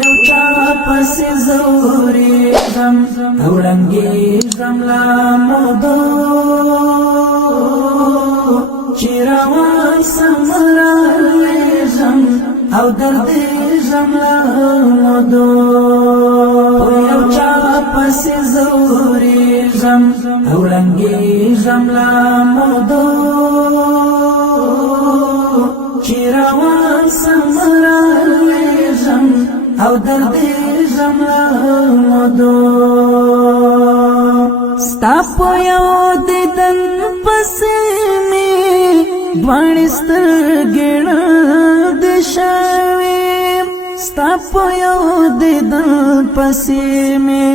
یو چا پس زوریږم او ړنګېږم لا مودو چې روان سم رالېږم او دردېږم لا مودو یو چا پس زوریږم او ړنګېږم لا مودو چې روان سم رالېږم او دردېږم لا مودو ستا په یو دیدن پسې مې دواړې سترګې ړندې شوې ستا په یو دیدن پسې مې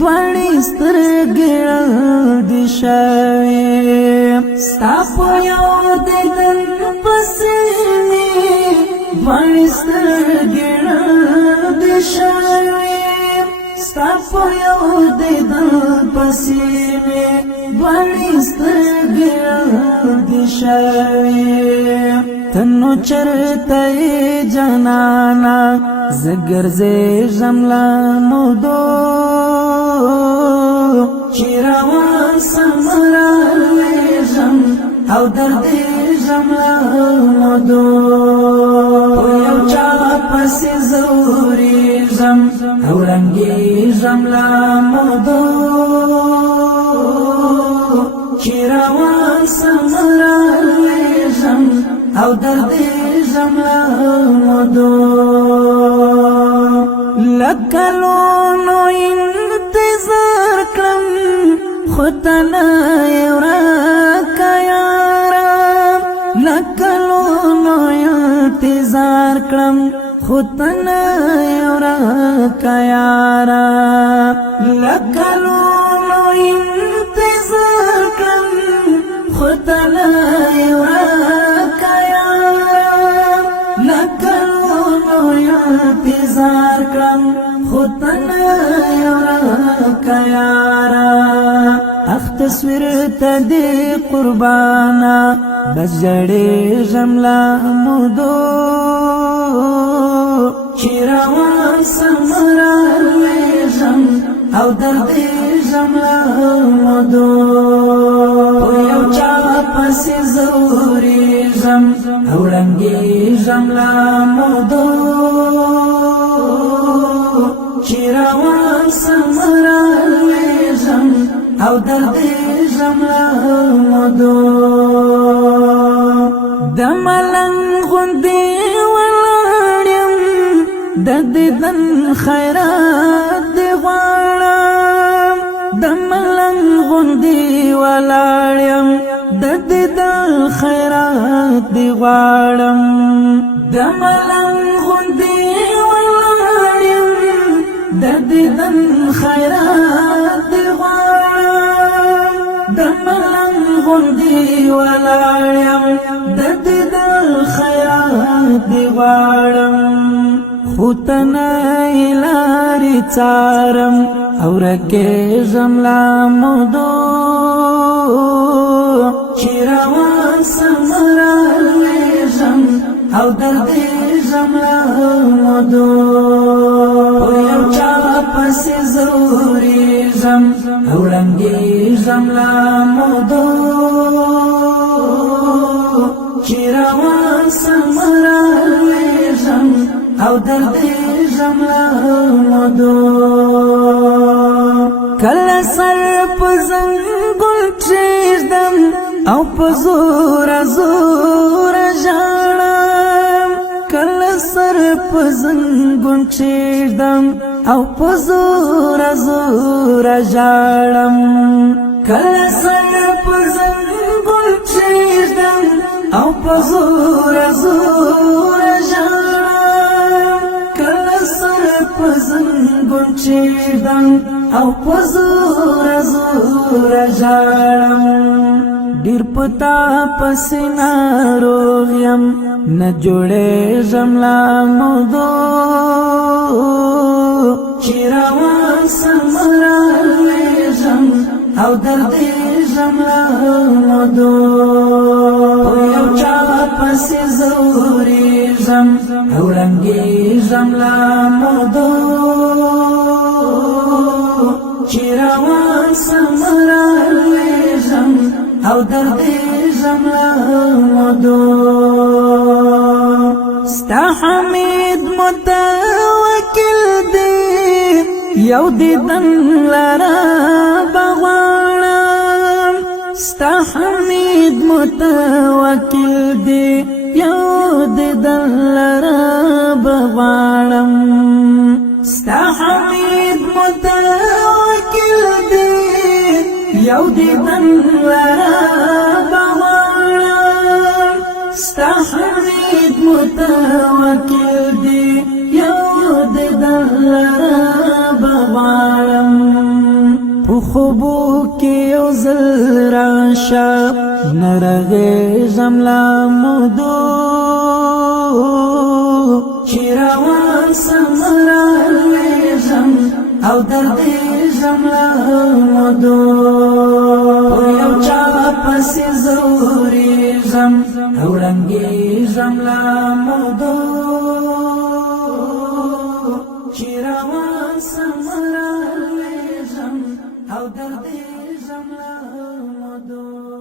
دواړې سترګې ړندې شوې ستا په یو دیدن پسې مې دواړې سترګې ړندې شوې ستا په یو دیدن پسې مې دواړې سترګې ړندې شوې ته نو چېرته یې جانانه زه ګرځېږم لا مودو چې روان سم رالېږم او دردېږم لا مودو یو چا پسې زوریږم او ړنګېږم لا مودو چې روان سم رالېږم او دردېږم لا مودو لکه لونو انتظار کړم خو ته نه یې ورکه یاره لکه لونو انتظار کړم خو ته نه یې ورکه یاره لکه لونو انتظار کړم خو ته نه یې ورکه یاره لکه لونو انتظار کړم خو ته نه یې ورکه یاره اخ تصویر ته دې قربانه بس ژړېږم لا مودو چې روان سم رالېږم او دردېږم لا مودو یو چا پسې زوریږم او ړنګېږم لا مودو چې روان سم رالېږم او دردېږم لا مودو د ملنګ غوندې ولاړ یم د دیدن خیرات دې غواړم د ملنګ غوندې ولاړ یم د دیدن خیرات دې غواړم د ملنګ غوندې ولاړ یم د دیدن خیرات دې غواړم د ملنګ غوندې ولاړ یم د دیدن خیرات دې غواړم خو ته نه یې لارې څارم او ورکېږم لا مودو چې روان سم رالېږم او دردېږم لا مودو یو چا پسې زوریږم او ړنګېږم لا مودو چې روان سم رالېږم او دردېږم لا مودو کله سر په زنګون کښېږدم او په زوره زوره ژاړم کله سر په زنګون کښېږدم او په زوره زوره ژاړم کله سر په زنګون کښېږدم او په زوره زوره ژاړم کله سر په زنګون کښېږدم او په زوره زوره ژاړم ډېر په تا پسې ناروغ یم نه جوړېږم لا مودو چې روان سم رالېږم او دردېږم لا مودو یو چا پسې زوریږم او ړنګېږم لا مودو درد جملا مدو ستا حمید متوکل دی یو دیدن لرا بغوانم ستا حمید متوکل دی یو دیدن لرا بغوانم ستا حمید متوکل دی یو دیدن لرا بغوانم ستا حمید متوکل دی یو دیدن لرا بغوانم په خوبو کې یو ځل راشه نرغېږم لا مودو چې روان سم رالوېږم او دردېږم لا مودو په یو چا پسې ځورېږم او ړنګېږم لا مودو چې روان سم رالوېږم او دردېږم لا مودو